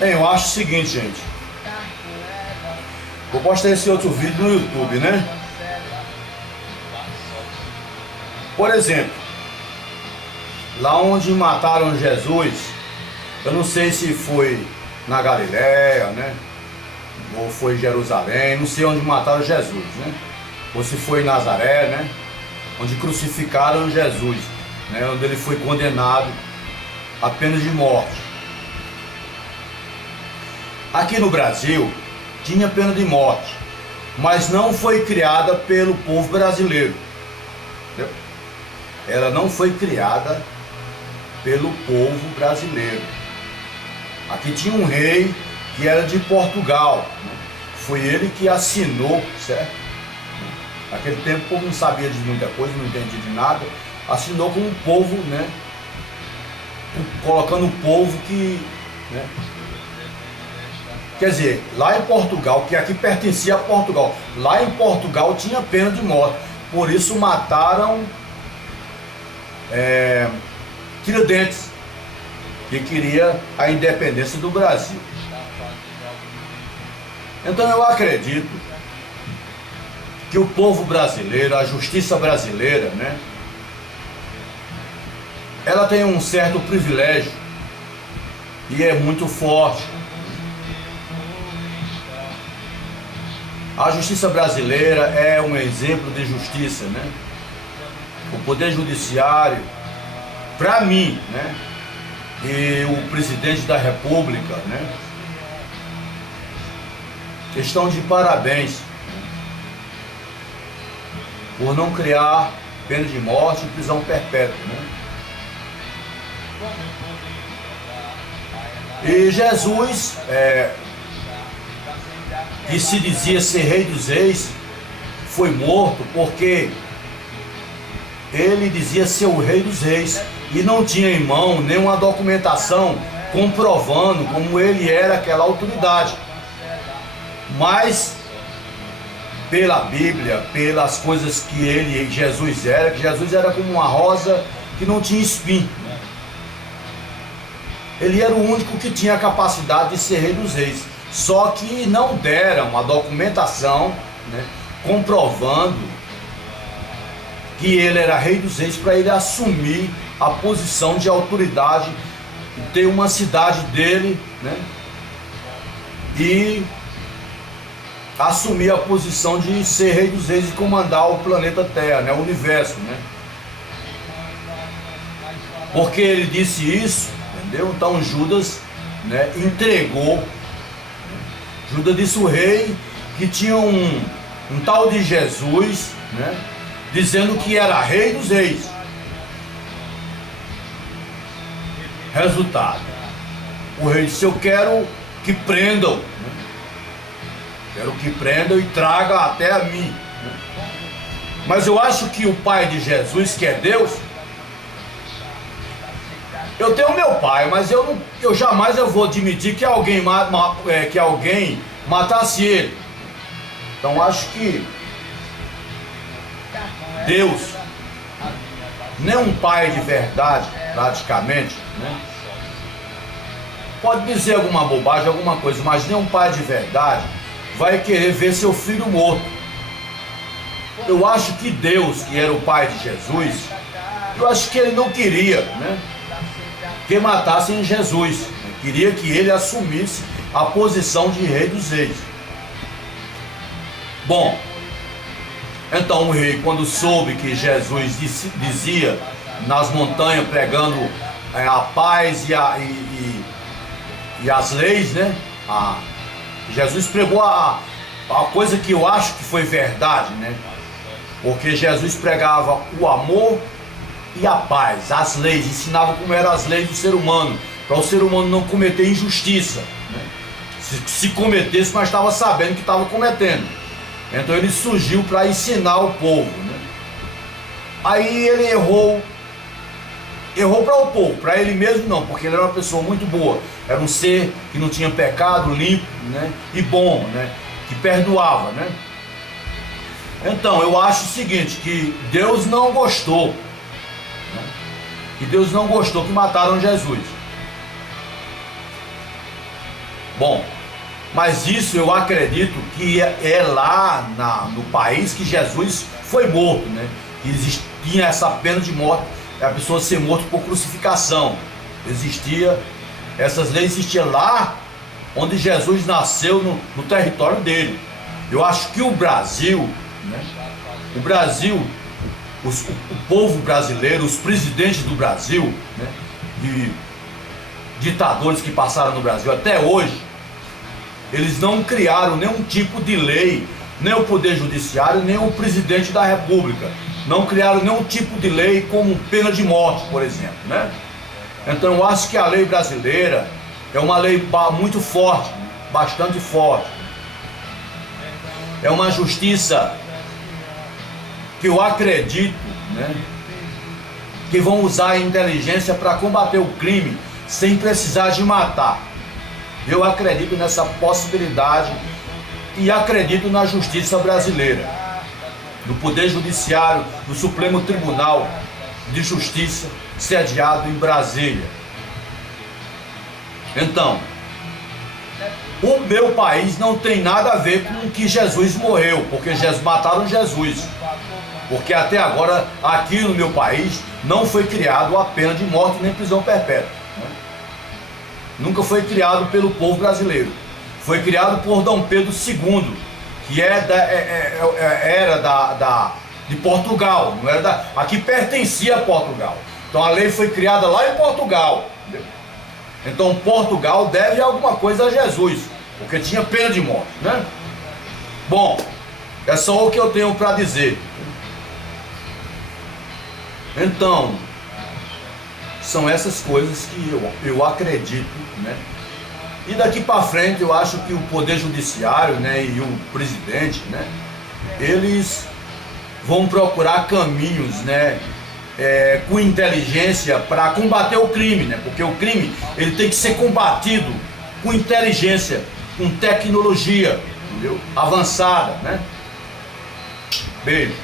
Eu acho o seguinte, gente. Vou postar esse outro vídeo no YouTube, né? Por exemplo, lá onde mataram Jesus, eu não sei se foi na Galiléia, né? Ou foi em Jerusalém, não sei onde mataram Jesus, né? Ou se foi em Nazaré, né? Onde crucificaram Jesus, né? Onde ele foi condenado a pena de morte. Aqui no Brasil tinha pena de morte, mas não foi criada pelo povo brasileiro. Entendeu? Ela não foi criada pelo povo brasileiro. Aqui tinha um rei que era de Portugal, né? Foi ele que assinou, certo? Naquele tempo o povo não sabia de muita coisa, não entendia de nada, assinou com o povo, né? Colocando o povo que, né? Quer dizer, lá em Portugal, que aqui pertencia a Portugal, lá em Portugal tinha pena de morte, por isso mataram Tiradentes, que queria a independência do Brasil. Então eu acredito que o povo brasileiro, a justiça brasileira, né, ela tem um certo privilégio e é muito forte. A justiça brasileira é um exemplo de justiça, né? O poder judiciário, para mim, né, e o presidente da República, né, estão de parabéns por não criar pena de morte e prisão perpétua, né? E Jesus, que se dizia ser rei dos reis, foi morto porque ele dizia ser o rei dos reis e não tinha em mão nenhuma documentação comprovando como ele era aquela autoridade. Mas pela Bíblia, pelas coisas que Jesus era como uma rosa que não tinha espinho. Ele era o único que tinha a capacidade de ser rei dos reis. Só que não deram a documentação, né, comprovando que ele era rei dos reis para ele assumir a posição de autoridade, ter uma cidade dele, né, e assumir a posição de ser rei dos reis e comandar o planeta Terra, né, o universo, né? Porque ele disse isso, entendeu? Então Judas, né, entregou. Judas disse o rei que tinha um tal de Jesus, né, dizendo que era rei dos reis. Resultado, o rei disse: eu quero que prendam, né? Quero que prendam e tragam até a mim, né? Mas eu acho que o pai de Jesus, que é Deus, eu tenho meu pai, mas eu jamais vou admitir que alguém matasse ele. Então acho que Deus, nem um pai de verdade, praticamente, né, pode dizer alguma bobagem, alguma coisa, mas nem um pai de verdade vai querer ver seu filho morto. Eu acho que Deus, que era o pai de Jesus, eu acho que ele não queria, né, que matassem Jesus, né? Queria que ele assumisse a posição de rei dos reis. Bom, então o rei, quando soube que Jesus dizia nas montanhas, pregando a paz e as leis, né? Jesus pregou a coisa que eu acho que foi verdade, né? Porque Jesus pregava o amor e a paz, as leis, ensinava como eram as leis do ser humano, para o ser humano não cometer injustiça, né? Se cometesse, mas estava sabendo que estava cometendo. Então ele surgiu para ensinar o povo, né? Aí ele errou para o povo, para ele mesmo não, porque ele era uma pessoa muito boa, era um ser que não tinha pecado, limpo, né, e bom, né, que perdoava, né? Então eu acho o seguinte, que Deus não gostou, né, que mataram Jesus. Bom, mas isso eu acredito que é lá no país que Jesus foi morto, né? Que existia essa pena de morte, a pessoa ser morta por crucificação. Essas leis existiam lá onde Jesus nasceu, no território dele. Eu acho que o Brasil, né? O Brasil, o povo brasileiro, os presidentes do Brasil, né? E ditadores que passaram no Brasil até hoje, eles não criaram nenhum tipo de lei, nem o Poder Judiciário, nem o Presidente da República. Não criaram nenhum tipo de lei como pena de morte, por exemplo, né? Então eu acho que a lei brasileira é uma lei muito forte, bastante forte. É uma justiça que eu acredito, né, que vão usar a inteligência para combater o crime sem precisar de matar. Eu acredito nessa possibilidade e acredito na justiça brasileira, no Poder Judiciário, no Supremo Tribunal de Justiça, sediado em Brasília. Então, o meu país não tem nada a ver com que Jesus morreu, porque mataram Jesus. Porque até agora, aqui no meu país, não foi criado a pena de morte nem prisão perpétua. Nunca foi criado pelo povo brasileiro. Foi criado por Dom Pedro II, que era de Portugal. Não era aqui pertencia a Portugal. Então a lei foi criada lá em Portugal. Entendeu? Então Portugal deve alguma coisa a Jesus, porque tinha pena de morte, né? Bom, é só o que eu tenho para dizer. Então, são essas coisas que eu acredito, né? E daqui para frente eu acho que o Poder Judiciário, né, e o presidente, né, eles vão procurar caminhos, né, com inteligência para combater o crime, né? Porque o crime ele tem que ser combatido com inteligência, com tecnologia, entendeu? Avançada, né? Beijo.